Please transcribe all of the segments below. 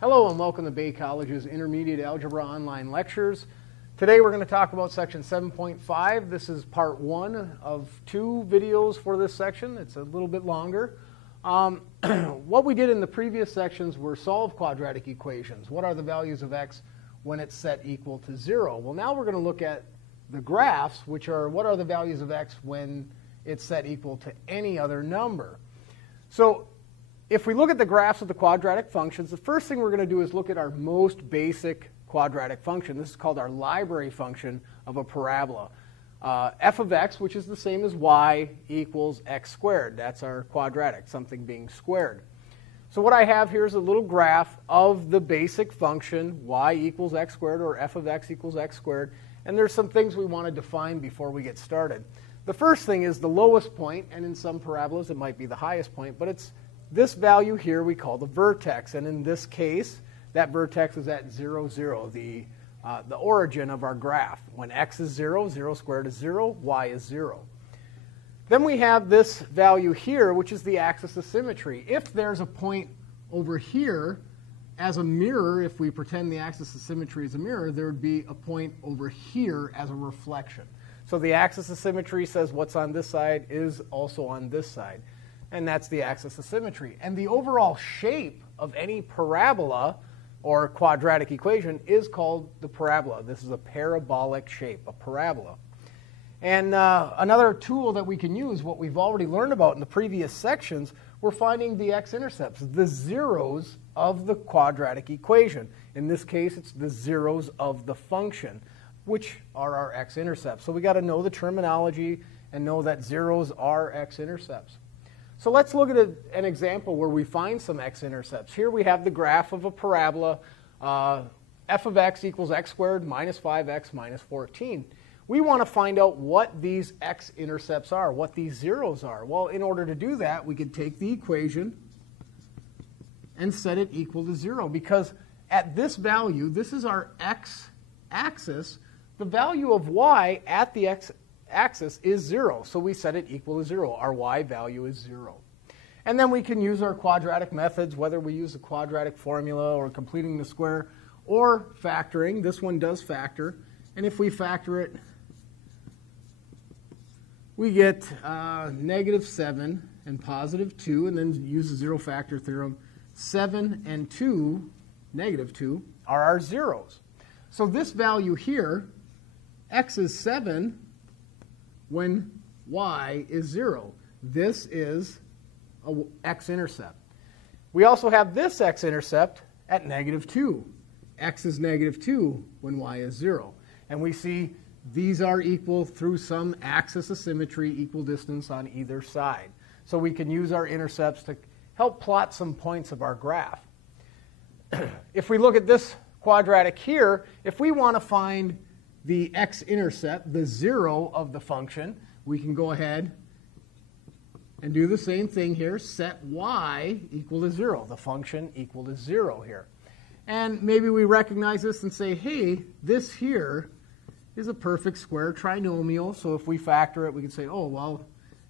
Hello and welcome to Bay College's Intermediate Algebra Online Lectures. Today we're going to talk about section 7.5. This is part one of two videos for this section. It's a little bit longer. What we did in the previous sections were solve quadratic equations. What are the values of x when it's set equal to 0? Well, now we're going to look at the graphs, which are what are the values of x when it's set equal to any other number. So if we look at the graphs of the quadratic functions, the first thing we're going to do is look at our most basic quadratic function. This is called our library function of a parabola. F of x, which is the same as y, equals x squared. That's our quadratic, something being squared. So what I have here is a little graph of the basic function y equals x squared, or f of x equals x squared. And there's some things we want to define before we get started. The first thing is the lowest point, and in some parabolas it might be the highest point, but it's this value here we call the vertex, and in this case, that vertex is at 0, 0, the origin of our graph. When x is 0, 0 squared is 0, y is 0. Then we have this value here, which is the axis of symmetry. If there's a point over here as a mirror, if we pretend the axis of symmetry is a mirror, there would be a point over here as a reflection. So the axis of symmetry says what's on this side is also on this side. And that's the axis of symmetry. And the overall shape of any parabola or quadratic equation is called the parabola. This is a parabolic shape, a parabola. And another tool that we can use, what we've already learned about in the previous sections, we're finding the x-intercepts, the zeros of the quadratic equation. In this case, it's the zeros of the function, which are our x-intercepts. So we got to know the terminology and know that zeros are x-intercepts. So let's look at an example where we find some x-intercepts. Here we have the graph of a parabola, f of x equals x squared minus 5x minus 14. We want to find out what these x-intercepts are, what these zeros are. Well, in order to do that, we could take the equation and set it equal to 0, because at this value, this is our x-axis, the value of y at the x-axis is 0, so we set it equal to 0. Our y value is 0. And then we can use our quadratic methods, whether we use the quadratic formula or completing the square or factoring. This one does factor. And if we factor it, we get negative 7 and positive 2, and then use the zero factor theorem. 7 and 2, negative 2, are our zeros. So this value here, x is 7 when y is 0. This is an x-intercept. We also have this x-intercept at negative 2. X is negative 2 when y is 0. And we see these are equal through some axis of symmetry, equal distance on either side. So we can use our intercepts to help plot some points of our graph. If we look at this quadratic here, if we want to find the x-intercept, the 0 of the function, we can go ahead and do the same thing here. Set y equal to 0, the function equal to 0 here. And maybe we recognize this and say, hey, this here is a perfect square trinomial. So if we factor it, we can say, oh, well,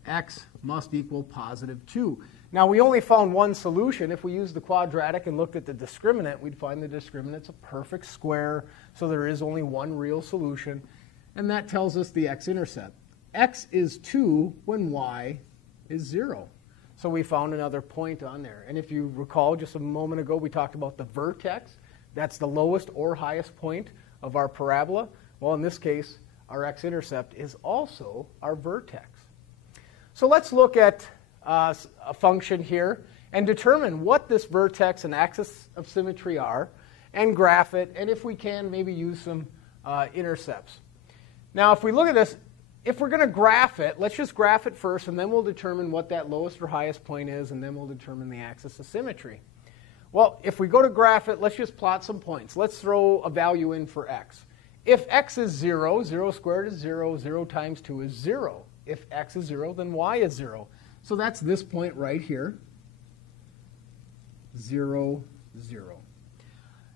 x must equal positive 2. Now, we only found one solution. If we used the quadratic and looked at the discriminant, we'd find the discriminant's a perfect square. So there is only one real solution. And that tells us the x-intercept. X is 2 when y is 0. So we found another point on there. And if you recall, just a moment ago, we talked about the vertex. That's the lowest or highest point of our parabola. Well, in this case, our x-intercept is also our vertex. So let's look at a function here and determine what this vertex and axis of symmetry are and graph it. And if we can, maybe use some intercepts. Now, if we look at this, if we're going to graph it, let's just graph it first, and then we'll determine what that lowest or highest point is, and then we'll determine the axis of symmetry. Well, if we go to graph it, let's just plot some points. Let's throw a value in for x. If x is 0, 0 squared is 0, 0 times 2 is 0. If x is 0, then y is 0. So that's this point right here, 0, 0.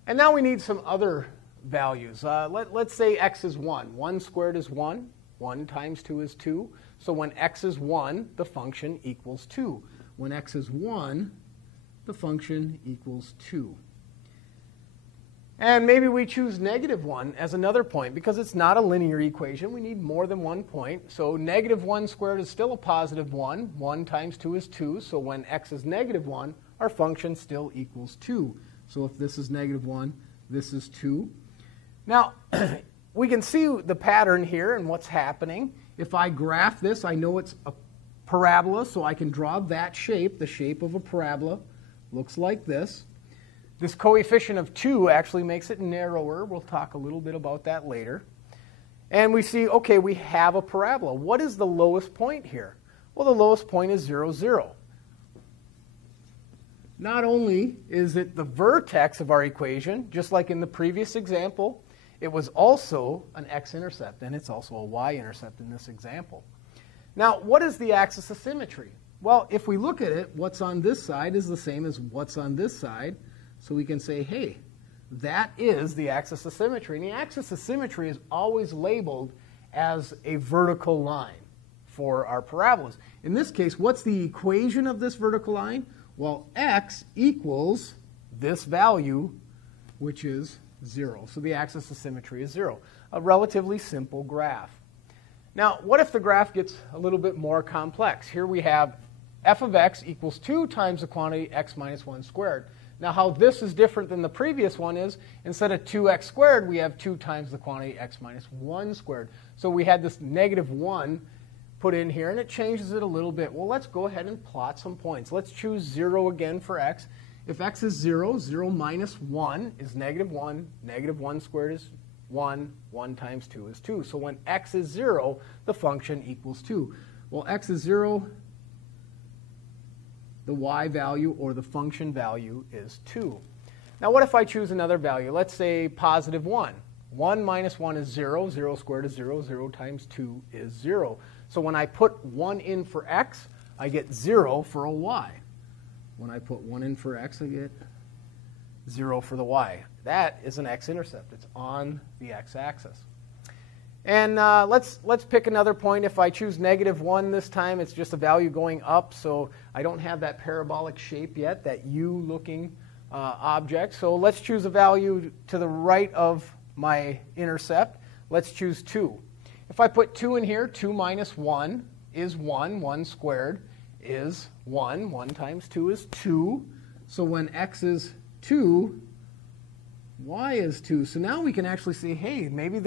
And now we need some other values. Let's say x is 1. 1 squared is 1. 1 times 2 is 2. So when x is 1, the function equals 2. When x is 1, the function equals 2. And maybe we choose -1 as another point because it's not a linear equation. We need more than one point. So -1 squared is still a positive 1. 1 times 2 is 2. So when x is -1, our function still equals 2. So if this is -1, this is 2. Now, we can see the pattern here and what's happening. If I graph this, I know it's a parabola, so I can draw that shape. The shape of a parabola looks like this. This coefficient of 2 actually makes it narrower. We'll talk a little bit about that later. And we see, okay, we have a parabola. What is the lowest point here? Well, the lowest point is 0, 0. Not only is it the vertex of our equation, just like in the previous example, it was also an x-intercept, and it's also a y-intercept in this example. Now, what is the axis of symmetry? Well, if we look at it, what's on this side is the same as what's on this side. So we can say, hey, that is the axis of symmetry. And the axis of symmetry is always labeled as a vertical line for our parabolas. In this case, what's the equation of this vertical line? Well, x equals this value, which is 0. So the axis of symmetry is 0. A relatively simple graph. Now, what if the graph gets a little bit more complex? Here we have f of x equals 2 times the quantity x minus 1 squared. Now, how this is different than the previous one is, instead of 2x squared, we have 2 times the quantity x minus 1 squared. So we had this -1 put in here, and it changes it a little bit. Well, let's go ahead and plot some points. Let's choose 0 again for x. If x is 0, 0 minus 1 is -1. -1 squared is 1. 1 times 2 is 2. So when x is 0, the function equals 2. Well, x is 0. The y value, or the function value, is 2. Now, what if I choose another value? Let's say positive 1. 1 minus 1 is 0. 0 squared is 0. 0 times 2 is 0. So when I put 1 in for x, I get 0 for a y. When I put 1 in for x, I get 0 for the y. That is an x-intercept. It's on the x-axis. And let's pick another point. If I choose -1 this time, it's just a value going up, so I don't have that parabolic shape yet, that U-looking object. So let's choose a value to the right of my intercept. Let's choose 2. If I put 2 in here, 2 minus 1 is 1. 1 squared is 1. 1 times 2 is 2. So when x is 2, y is 2. So now we can actually see, hey, maybe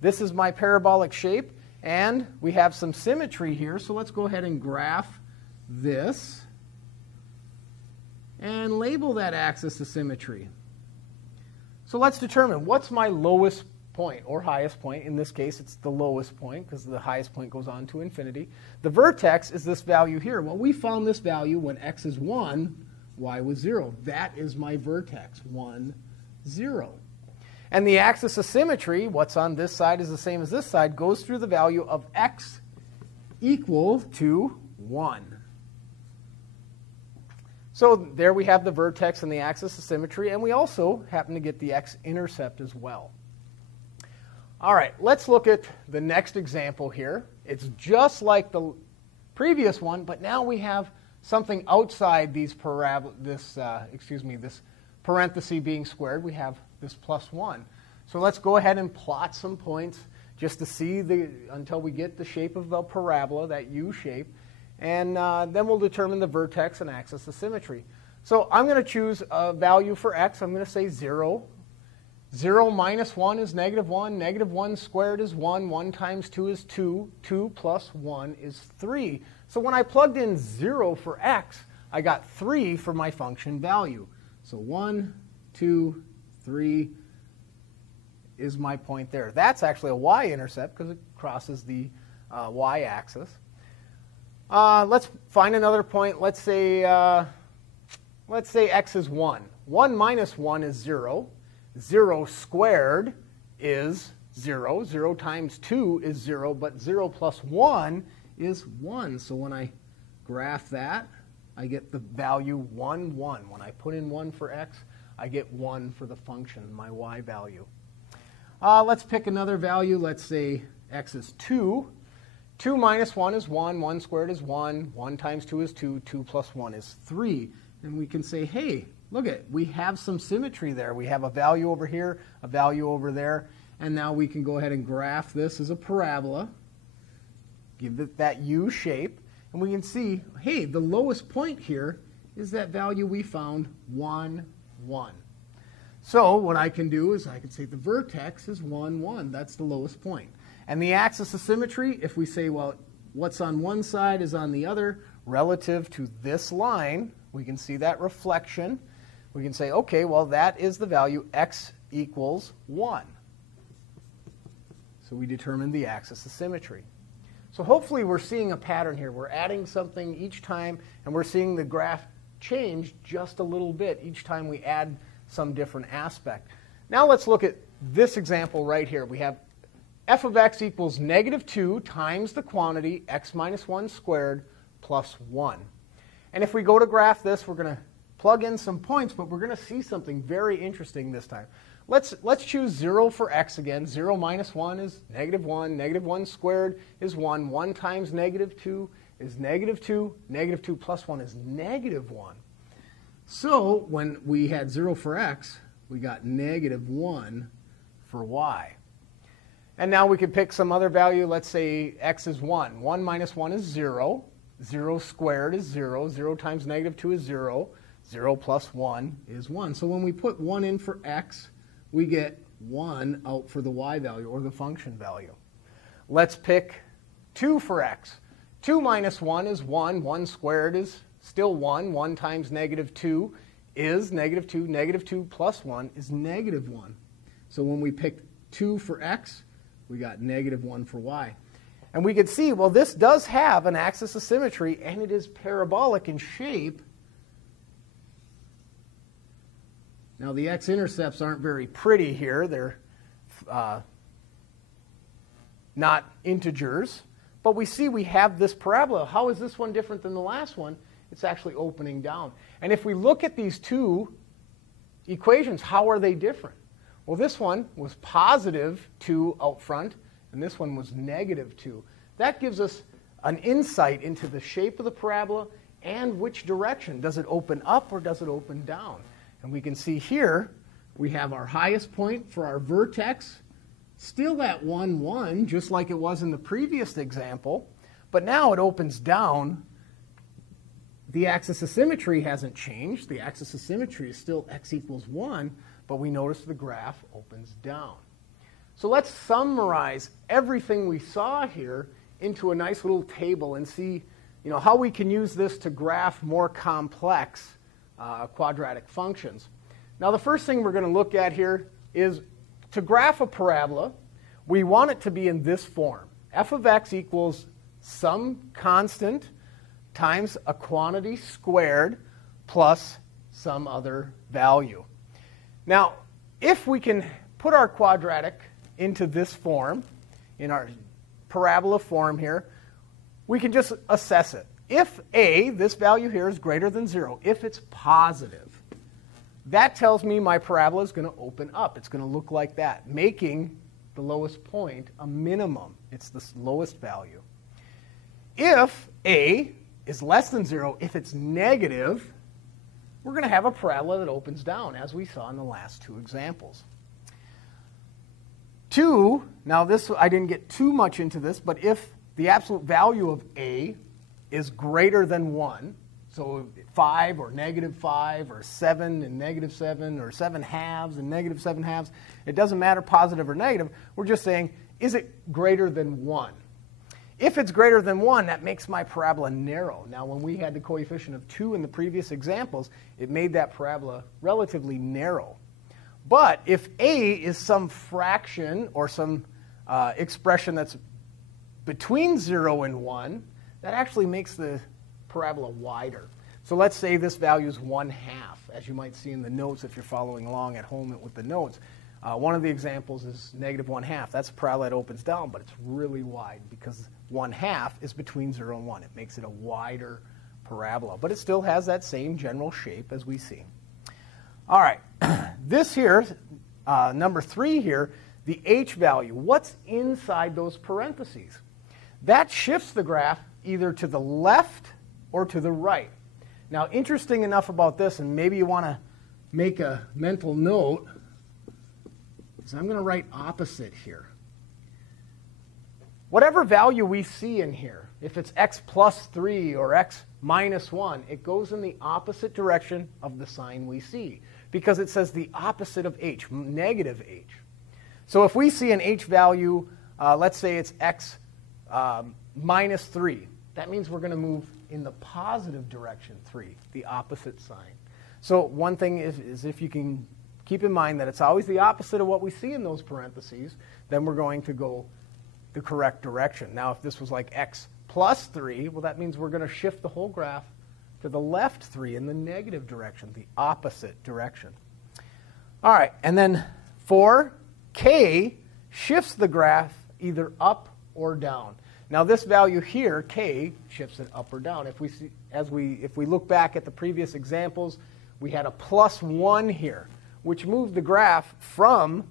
this is my parabolic shape, and we have some symmetry here. So let's go ahead and graph this and label that axis of symmetry. So let's determine what's my lowest point or highest point. In this case, it's the lowest point because the highest point goes on to infinity. The vertex is this value here. Well, we found this value when x is 1, y was 0. That is my vertex, 1, 0. And the axis of symmetry, what's on this side is the same as this side, goes through the value of x equal to 1. So there we have the vertex and the axis of symmetry, and we also happen to get the x-intercept as well. All right, let's look at the next example here. It's just like the previous one, but now we have something outside these this parenthesis being squared. We have this +1. So let's go ahead and plot some points just to see until we get the shape of the parabola, that U shape, and then we'll determine the vertex and axis of symmetry. So I'm going to choose a value for x. I'm going to say 0. 0 minus 1 is -1. -1 squared is 1. 1 times 2 is 2. 2 plus 1 is 3. So when I plugged in 0 for x, I got 3 for my function value. So 1, 2, 3 is my point there. That's actually a y-intercept because it crosses the y-axis. Let's find another point. Let's say x is 1. 1 minus 1 is 0. 0 squared is 0. 0 times 2 is 0, but 0 plus 1 is 1. So when I graph that, I get the value 1, 1. When I put in 1 for x, I get 1 for the function, my y value. Let's pick another value. Let's say x is 2. 2 minus 1 is 1. 1 squared is 1. 1 times 2 is 2. 2 plus 1 is 3. And we can say, hey, look at, we have some symmetry there. We have a value over here, a value over there, and now we can go ahead and graph this as a parabola, give it that U shape, and we can see, hey, the lowest point here is that value we found, 1, 1. So what I can do is I can say the vertex is 1, 1. That's the lowest point. And the axis of symmetry, if we say, well, what's on one side is on the other relative to this line, we can see that reflection. We can say, okay, well, that is the value x equals 1. So we determine the axis of symmetry. So hopefully we're seeing a pattern here. We're adding something each time, and we're seeing the graph change just a little bit each time we add some different aspect. Now let's look at this example right here. We have f of x equals -2 times the quantity x minus 1 squared plus 1. And if we go to graph this, we're going to plug in some points, but we're going to see something very interesting this time. Let's choose 0 for x again. 0 minus 1 is -1. -1 squared is 1. 1 times -2 is -2. -2 plus 1 is -1. So when we had 0 for x, we got -1 for y. And now we could pick some other value. Let's say x is 1. 1 minus 1 is 0. 0 squared is 0. 0 times -2 is 0. 0 plus 1 is 1. So when we put 1 in for x, we get 1 out for the y value, or the function value. Let's pick 2 for x. 2 minus 1 is 1. 1 squared is still 1. 1 times -2 is -2. -2 plus 1 is -1. So when we picked 2 for x, we got -1 for y. And we could see, well, this does have an axis of symmetry, and it is parabolic in shape. Now, the x-intercepts aren't very pretty here. They're not integers. But we see we have this parabola. How is this one different than the last one? It's actually opening down. And if we look at these two equations, how are they different? Well, this one was +2 out front, and this one was -2. That gives us an insight into the shape of the parabola and which direction. Does it open up or does it open down? And we can see here we have our highest point for our vertex, still at 1, 1, just like it was in the previous example. But now it opens down. The axis of symmetry hasn't changed. The axis of symmetry is still x equals 1, but we notice the graph opens down. So let's summarize everything we saw here into a nice little table and see, how we can use this to graph more complex quadratic functions. Now, the first thing we're going to look at here is to graph a parabola, we want it to be in this form. F of x equals some constant times a quantity squared plus some other value. Now, if we can put our quadratic into this form, in our parabola form here, we can just assess it. If a, this value here, is greater than 0, if it's positive, that tells me my parabola is going to open up. It's going to look like that, making the lowest point a minimum. It's the lowest value. If a is less than 0, if it's negative, we're going to have a parabola that opens down, as we saw in the last two examples. 2, now this, I didn't get too much into this, but if the absolute value of a is greater than 1, so 5 or -5 or 7 and -7 or 7 halves and -7 halves, it doesn't matter positive or negative. We're just saying, is it greater than 1? If it's greater than 1, that makes my parabola narrow. Now, when we had the coefficient of 2 in the previous examples, it made that parabola relatively narrow. But if a is some fraction or some expression that's between 0 and 1, that actually makes the parabola wider. So let's say this value is 1/2, as you might see in the notes if you're following along at home with the notes. One of the examples is -1/2. That's a parabola that opens down, but it's really wide because 1/2 is between 0 and 1. It makes it a wider parabola, but it still has that same general shape as we see. All right, this here, number 3 here, the h value, what's inside those parentheses? That shifts the graph either to the left or to the right. Now, interesting enough about this, and maybe you want to make a mental note is I'm going to write opposite here. Whatever value we see in here, if it's x plus 3 or x minus 1, it goes in the opposite direction of the sign we see because it says the opposite of h, negative h. So if we see an h value, let's say it's x minus 3, that means we're going to move in the positive direction 3, the opposite sign. So one thing is if you can keep in mind that it's always the opposite of what we see in those parentheses, then we're going to go the correct direction. Now, if this was like x plus 3, well, that means we're going to shift the whole graph to the left 3 in the negative direction, the opposite direction. All right, and then 4, k shifts the graph either up or down. Now, this value here, k, shifts it up or down. If we look back at the previous examples, we had a plus 1 here, which moved the graph from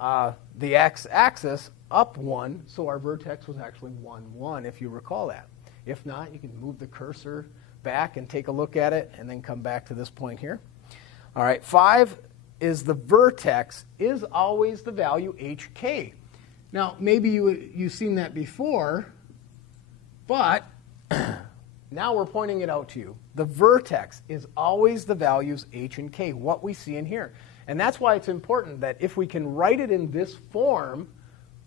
the x-axis up 1, so our vertex was actually 1, 1, if you recall that. If not, you can move the cursor back and take a look at it and then come back to this point here. All right, 5 is the vertex is always the value hk. Now, maybe you've seen that before, but now we're pointing it out to you. The vertex is always the values h and k, what we see in here. And that's why it's important that if we can write it in this form,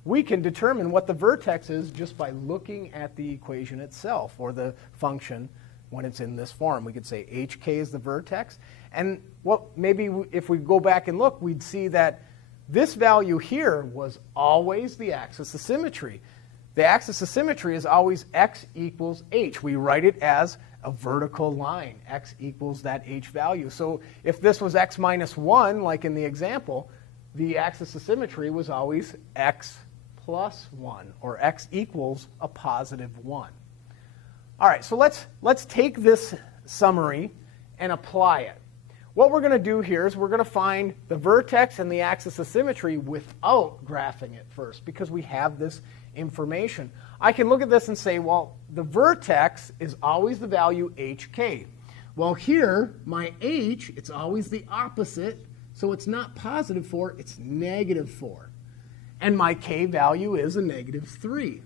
we can determine what the vertex is just by looking at the equation itself or the function when it's in this form. We could say hk is the vertex. And maybe if we go back and look, we'd see that this value here was always the axis of symmetry. The axis of symmetry is always x equals h. We write it as a vertical line. X equals that h value. So if this was x minus 1, like in the example, the axis of symmetry was always x plus 1, or x equals a positive 1. All right, so let's take this summary and apply it. What we're going to do here is we're going to find the vertex and the axis of symmetry without graphing it first, because we have this information. I can look at this and say, well, the vertex is always the value hk. Well, here, my h, it's always the opposite, so it's not positive 4, it's negative 4. And my k value is a negative 3.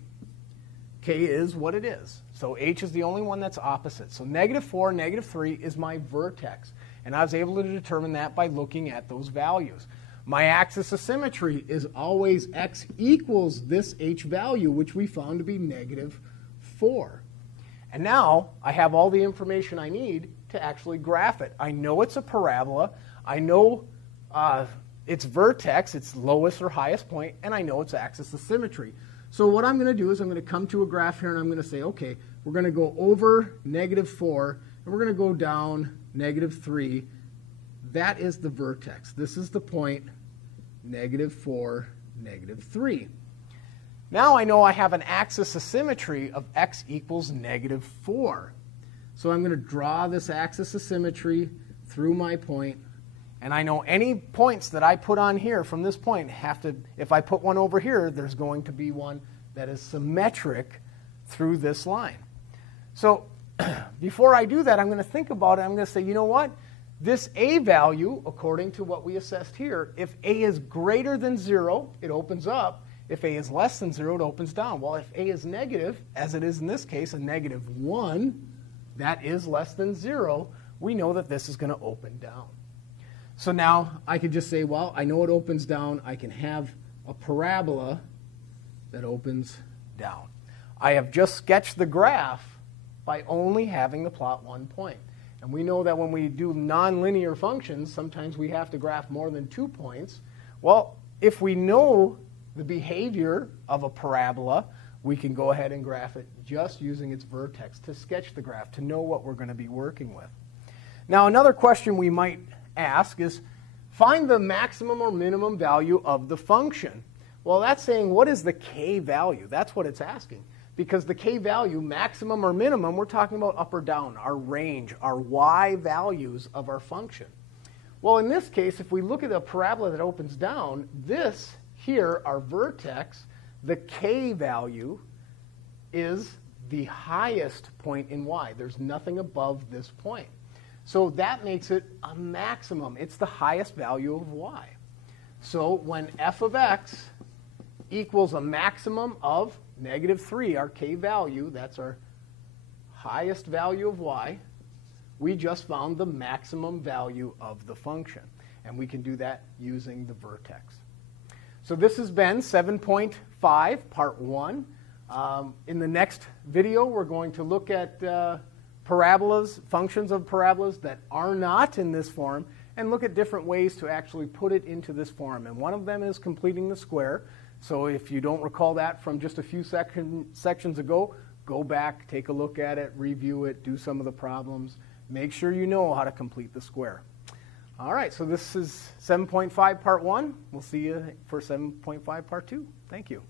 K is what it is. So h is the only one that's opposite. So negative 4, negative 3 is my vertex. And I was able to determine that by looking at those values. My axis of symmetry is always x equals this h value, which we found to be negative 4. And now I have all the information I need to actually graph it. I know it's a parabola. I know its vertex, its lowest or highest point, and I know its axis of symmetry. So what I'm going to do is I'm going to come to a graph here, and I'm going to say, okay, we're going to go over negative 4, and we're going to go down negative 3. That is the vertex. This is the point, negative 4, negative 3. Now I know I have an axis of symmetry of x equals negative 4. So I'm going to draw this axis of symmetry through my point. And I know any points that I put on here from this point have to, if I put one over here, there's going to be one that is symmetric through this line. So before I do that, I'm going to think about it. I'm going to say, you know what? This a value, according to what we assessed here, if a is greater than 0, it opens up. If a is less than 0, it opens down. Well, if a is negative, as it is in this case, a negative 1, that is less than 0, we know that this is going to open down. So now I could just say, well, I know it opens down. I can have a parabola that opens down. I have just sketched the graph by only having to plot one point. And we know that when we do nonlinear functions, sometimes we have to graph more than 2 points. Well, if we know the behavior of a parabola, we can go ahead and graph it just using its vertex to sketch the graph, to know what we're going to be working with. Now, another question we might ask is, find the maximum or minimum value of the function. Well, that's saying, what is the k value? That's what it's asking. Because the k value, maximum or minimum, we're talking about up or down, our range, our y values of our function. Well, in this case, if we look at a parabola that opens down, this here, our vertex, the k value is the highest point in y. There's nothing above this point. So that makes it a maximum. It's the highest value of y. So when f of x equals a maximum of -3, our k value, that's our highest value of y, we just found the maximum value of the function. And we can do that using the vertex. So this has been 7.5, part 1. In the next video, we're going to look at parabolas, functions of parabolas that are not in this form, and look at different ways to actually put it into this form. And one of them is completing the square. So if you don't recall that from just a few sections ago, go back, take a look at it, review it, do some of the problems. Make sure you know how to complete the square. All right, so this is 7.5 part 1. We'll see you for 7.5 part 2. Thank you.